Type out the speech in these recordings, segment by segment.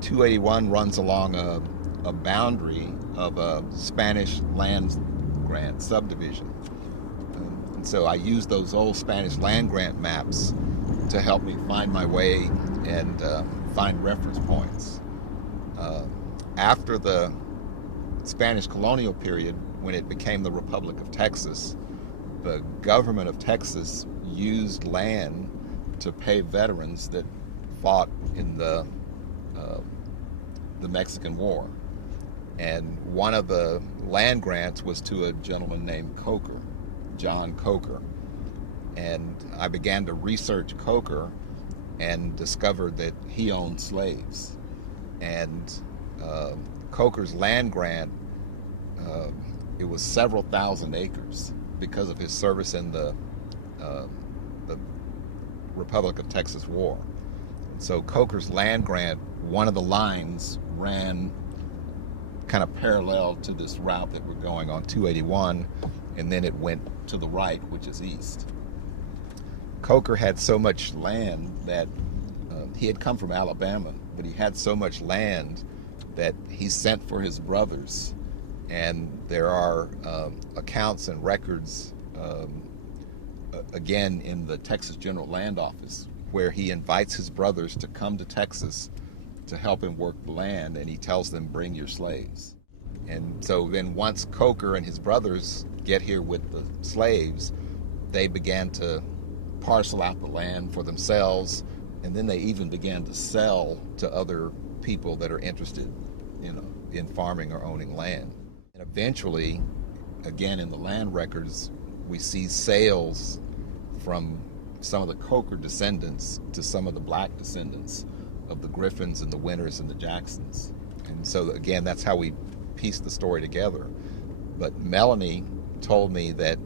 281 runs along a boundary of a Spanish land grant subdivision. And so I used those old Spanish land grant maps to help me find my way and find reference points. After the Spanish colonial period, when it became the Republic of Texas, the government of Texas used land to pay veterans that fought in the Mexican War. And one of the land grants was to a gentleman named Coker, John Coker. And I began to research Coker and discovered that he owned slaves. And Coker's land grant, it was several thousand acres because of his service in the Republic of Texas War. So Coker's land grant, one of the lines ran kind of parallel to this route that we're going on 281, and then it went to the right, which is east. Coker had so much land that he had come from Alabama, but he had so much land that he sent for his brothers. And there are accounts and records, again, in the Texas General Land Office, where he invites his brothers to come to Texas to help him work the land, and he tells them, bring your slaves. And so then once Coker and his brothers get here with the slaves, they began to parcel out the land for themselves, and then they even began to sell to other people that are interested, in farming or owning land. And eventually, again, in the land records, we see sales from some of the Coker descendants to some of the black descendants of the Griffins and the Winters and the Jacksons. And so again, that's how we pieced the story together. But Melanie told me that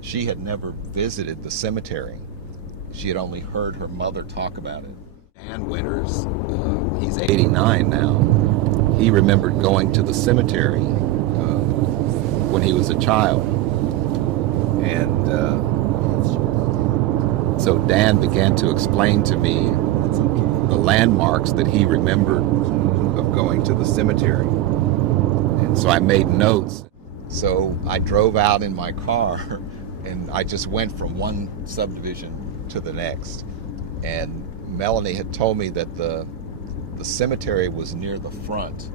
she had never visited the cemetery. She had only heard her mother talk about it. Dan Winters, he's 89 now. He remembered going to the cemetery when he was a child. And so Dan began to explain to me the landmarks that he remembered of going to the cemetery. And so I made notes. So I drove out in my car and I just went from one subdivision to the next. And Melanie had told me that the cemetery was near the front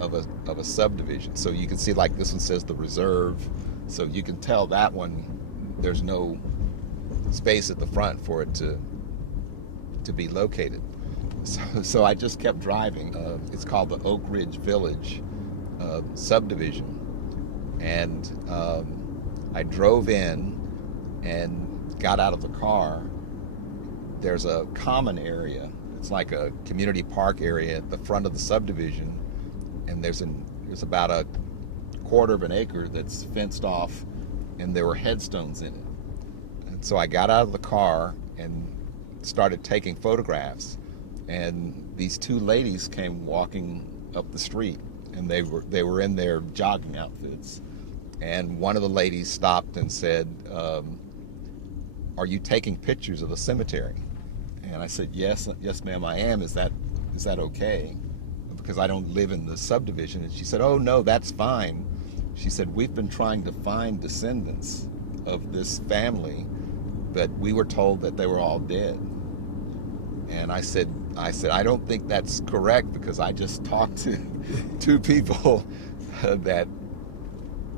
of a subdivision. So you can see, like, this one says the reserve. So you can tell that one, there's no space at the front for it to be located. So I just kept driving. It's called the Oak Ridge Village subdivision. And I drove in and got out of the car. There's a common area. It's like a community park area at the front of the subdivision. And there's about a quarter of an acre that's fenced off, and there were headstones in it. And so I got out of the car and started taking photographs. And these two ladies came walking up the street, and they were in their jogging outfits. And one of the ladies stopped and said, "Are you taking pictures of the cemetery?" And I said, "Yes, ma'am, I am. Is that okay? Because I don't live in the subdivision." And she said, "Oh no, that's fine." She said, "We've been trying to find descendants of this family, but we were told that they were all dead." And I said, "I don't think that's correct, because I just talked to two people that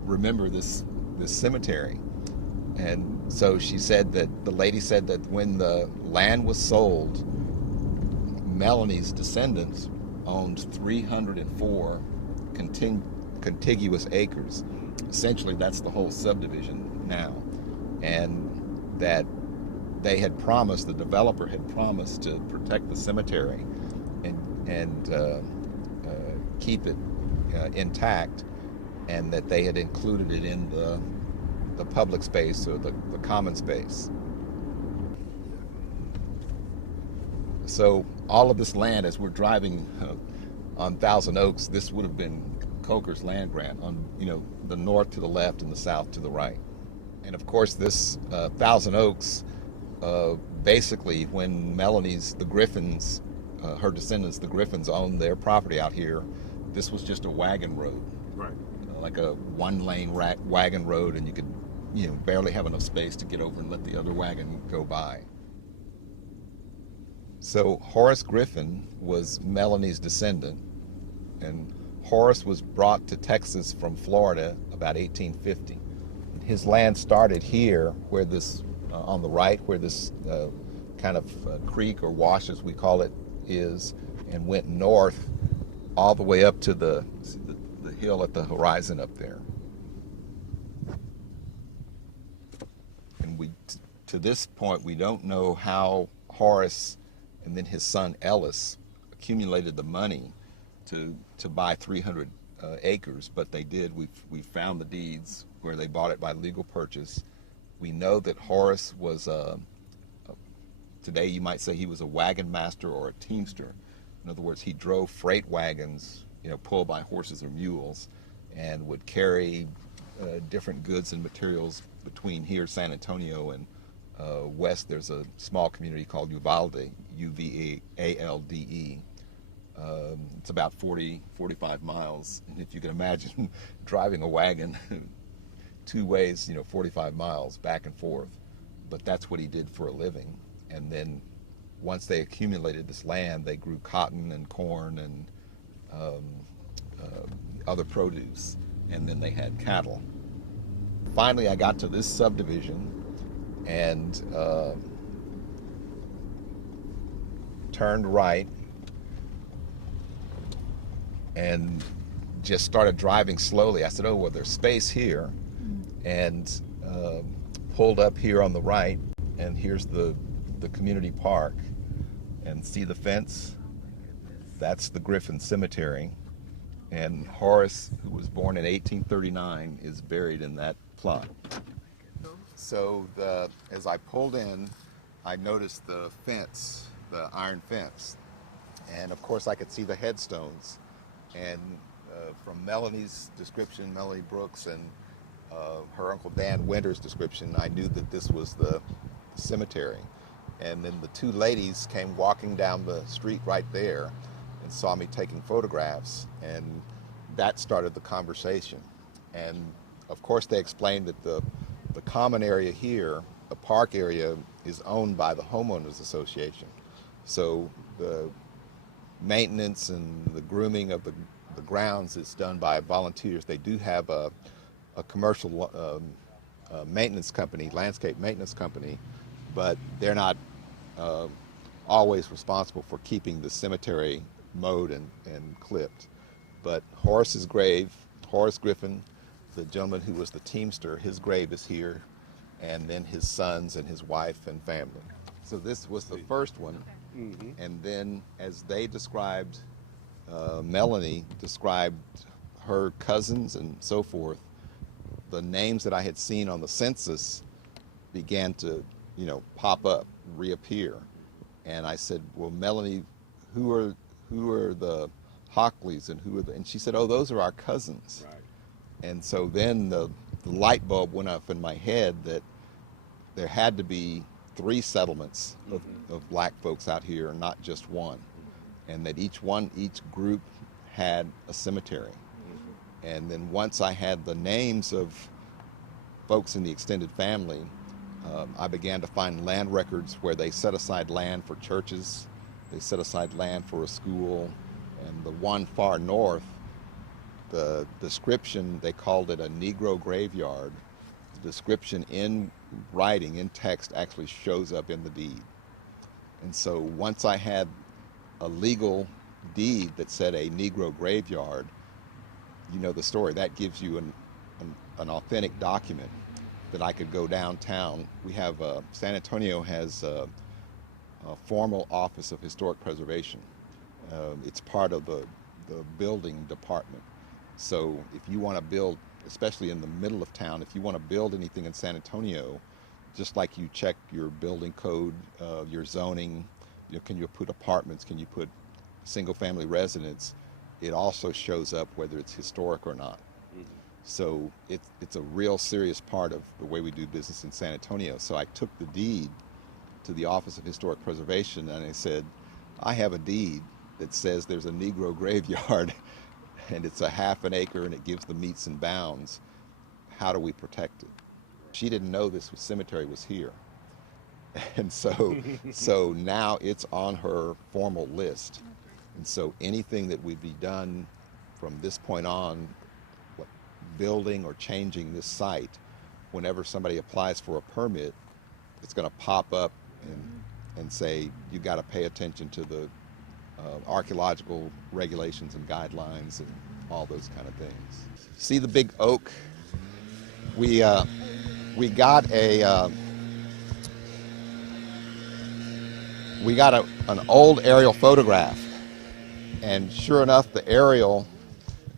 remember this cemetery." And so she said that the lady said that when the land was sold, Melanie's descendants owned 304 contiguous acres. Essentially, that's the whole subdivision now. And that they had promised, the developer had promised to protect the cemetery and keep it intact, and that they had included it in the public space, or the common space. So all of this land, as we're driving on Thousand Oaks, this would have been Coker's land grant on, the north to the left and the south to the right. And of course, this Thousand Oaks, basically when the Griffins her descendants, the Griffins, owned their property out here, this was just a wagon road. Right. Like a one-lane wagon road, and you could, barely have enough space to get over and let the other wagon go by. So Horace Griffin was Melanie's descendant, and Horace was brought to Texas from Florida about 1850. His land started here, where this, on the right, where this kind of creek or wash, as we call it, is, and went north all the way up to the hill at the horizon up there. And to this point, we don't know how Horace and then his son Ellis accumulated the money to buy 300 acres, but they did. We found the deeds where they bought it by legal purchase. We know that Horace was today you might say he was a wagon master or a teamster. In other words, he drove freight wagons, pulled by horses or mules, and would carry different goods and materials between here, San Antonio, and west. There's a small community called Uvalde, Uvalde. It's about 45 miles. And if you can imagine driving a wagon two ways, 45 miles back and forth. But that's what he did for a living. And then once they accumulated this land, they grew cotton and corn and other produce. And then they had cattle. Finally, I got to this subdivision and turned right and just started driving slowly. I said, oh, well, there's space here, and pulled up here on the right, and here's the community park, and see the fence? That's the Griffin Cemetery, and Horace, who was born in 1839, is buried in that plot. So as I pulled in, I noticed the fence, the iron fence, and of course I could see the headstones. And from Melanie's description, Melanie Brooks, and her Uncle Dan Winter's description, I knew that this was the cemetery. And then the two ladies came walking down the street right there and saw me taking photographs, and that started the conversation. And of course they explained that the common area here, the park area, is owned by the homeowners association. So the maintenance and the grooming of the grounds is done by volunteers. They do have a commercial maintenance company, landscape maintenance company, but they're not always responsible for keeping the cemetery mowed and clipped. But Horace's grave, Horace Griffin, the gentleman who was the teamster, his grave is here, and then his sons and his wife and family. So this was the first one. Mm-hmm. And then as they described, Melanie described her cousins and so forth, the names that I had seen on the census began to, pop up, reappear. And I said, well, Melanie, who are the Hockleys and who are and she said, oh, those are our cousins. Right. And so then the light bulb went up in my head that there had to be 3 settlements of black folks out here, not just one, and that each group had a cemetery. And then once I had the names of folks in the extended family, I began to find land records where they set aside land for churches, they set aside land for a school, and the one far north, the description, they called it a Negro graveyard. The description in writing, in text, actually shows up in the deed. And so once I had a legal deed that said a Negro graveyard, you know the story, that gives you an authentic document that I could go downtown. We have, San Antonio has a formal Office of Historic Preservation. It's part of the building department. So if you want to build, especially in the middle of town, if you want to build anything in San Antonio, just like you check your building code, your zoning, can you put apartments, can you put single-family residence, it also shows up whether it's historic or not. Mm-hmm. So it's a real serious part of the way we do business in San Antonio. So I took the deed to the Office of Historic Preservation and I said, I have a deed that says there's a Negro graveyard and it's a half an acre and it gives the metes and bounds. How do we protect it? She didn't know this cemetery was here. And so now it's on her formal list. And so anything that would be done from this point on, building or changing this site, whenever somebody applies for a permit, it's going to pop up and say, you got to pay attention to the archaeological regulations and guidelines and all those kind of things. See the big oak? We got an old aerial photograph, and sure enough, the aerial,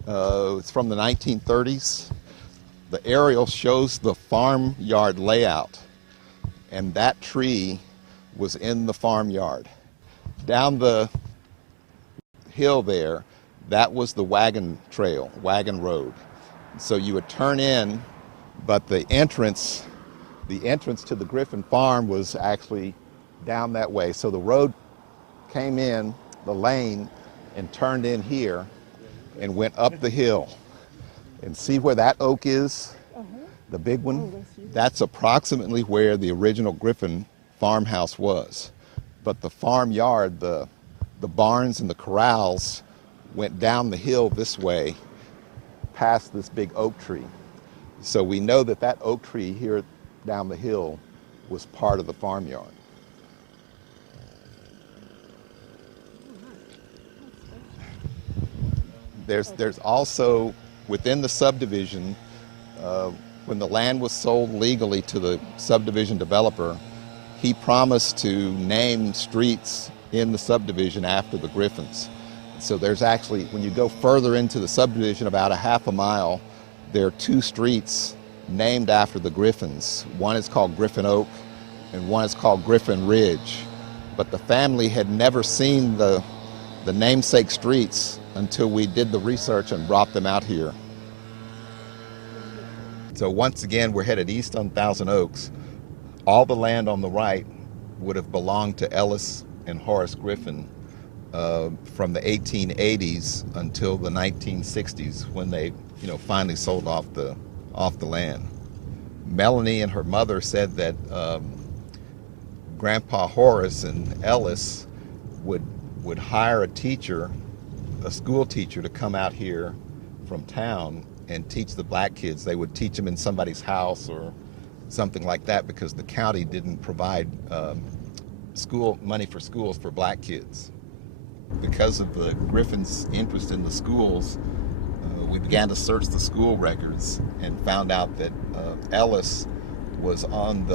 it's from the 1930s. The aerial shows the farmyard layout, and that tree was in the farmyard. Down the hill there, that was the wagon trail, wagon road. So you would turn in, but the entrance to the Griffin farm was actually down that way. So the road came in the lane and turned in here and went up the hill. And see where that oak is? The big one? That's approximately where the original Griffin farmhouse was. But the farmyard, the barns and the corrals went down the hill this way past this big oak tree. So we know that that oak tree here down the hill was part of the farmyard. There's also, within the subdivision, when the land was sold legally to the subdivision developer, he promised to name streets in the subdivision after the Griffins. So there's actually, when you go further into the subdivision, about a half a mile, there are two streets named after the Griffins. One is called Griffin Oak and one is called Griffin Ridge. But the family had never seen the namesake streets until we did the research and brought them out here. So once again, we're headed east on Thousand Oaks. All the land on the right would have belonged to Ellis and Horace Griffin from the 1880s until the 1960s, when they, finally sold off the land. Melanie and her mother said that Grandpa Horace and Ellis would hire a teacher, a school teacher, to come out here from town and teach the black kids. They would teach them in somebody's house or something like that, because the county didn't provide school money for schools for black kids. Because of the Griffins' interest in the schools, we began to search the school records and found out that Ellis was on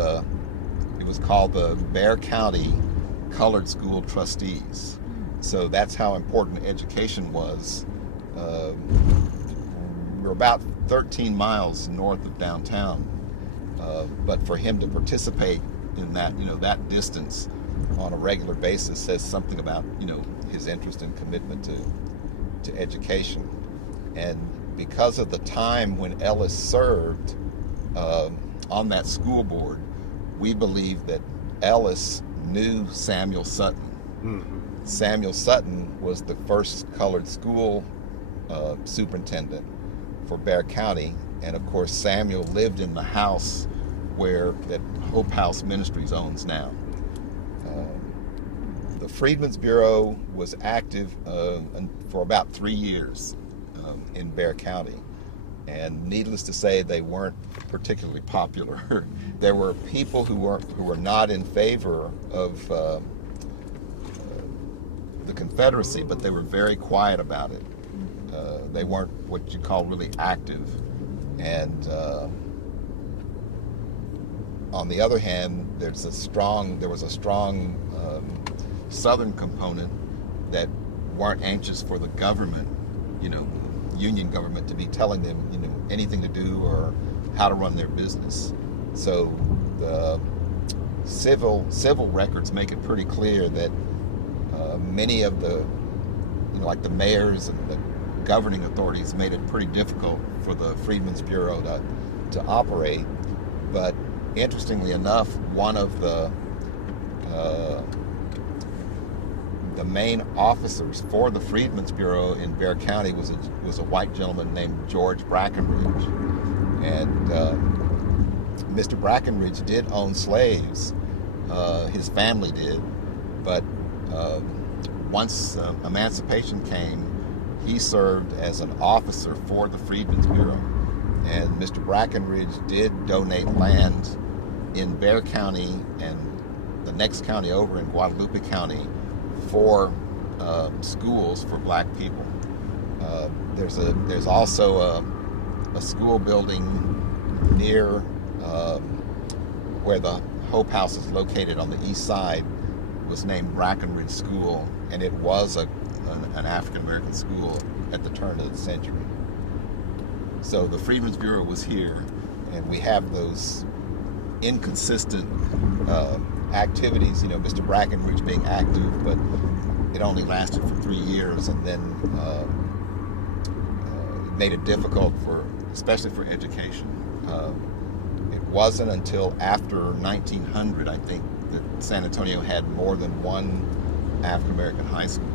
it was called the Bexar County Colored School Trustees. So that's how important education was. We're about 13 miles north of downtown, but for him to participate in that, that distance on a regular basis says something about, his interest and commitment to education. And because of the time when Ellis served on that school board, we believe that Ellis knew Samuel Sutton. Mm-hmm. Samuel Sutton was the first colored school superintendent for Bexar County, and of course Samuel lived in the house that Hope House Ministries owns now. The Freedmen's Bureau was active for about 3 years in Bexar County, and needless to say, they weren't particularly popular. There were people who were not in favor of the Confederacy, but they were very quiet about it. They weren't what you call really active. And on the other hand, there was a strong Southern component that weren't anxious for the government, Union government, to be telling them, anything to do or how to run their business. So the civil records make it pretty clear that many of the, like the mayors and the governing authorities made it pretty difficult for the Freedmen's Bureau to operate. But interestingly enough, one of the the main officers for the Freedmen's Bureau in Bexar County was a white gentleman named George Brackenridge. And Mr. Brackenridge did own slaves. His family did. But once emancipation came, he served as an officer for the Freedmen's Bureau. And Mr. Brackenridge did donate land in Bexar County and the next county over in Guadalupe County for schools for black people. There's also a school building near where the Hope House is located on the east side, was named Brackenridge School, and it was an African-American school at the turn of the century. So the Freedmen's Bureau was here, and we have those inconsistent activities, Mr. Brackenridge being active, but it only lasted for 3 years, and then it made it difficult especially for education. It wasn't until after 1900, I think, that San Antonio had more than one African-American high school.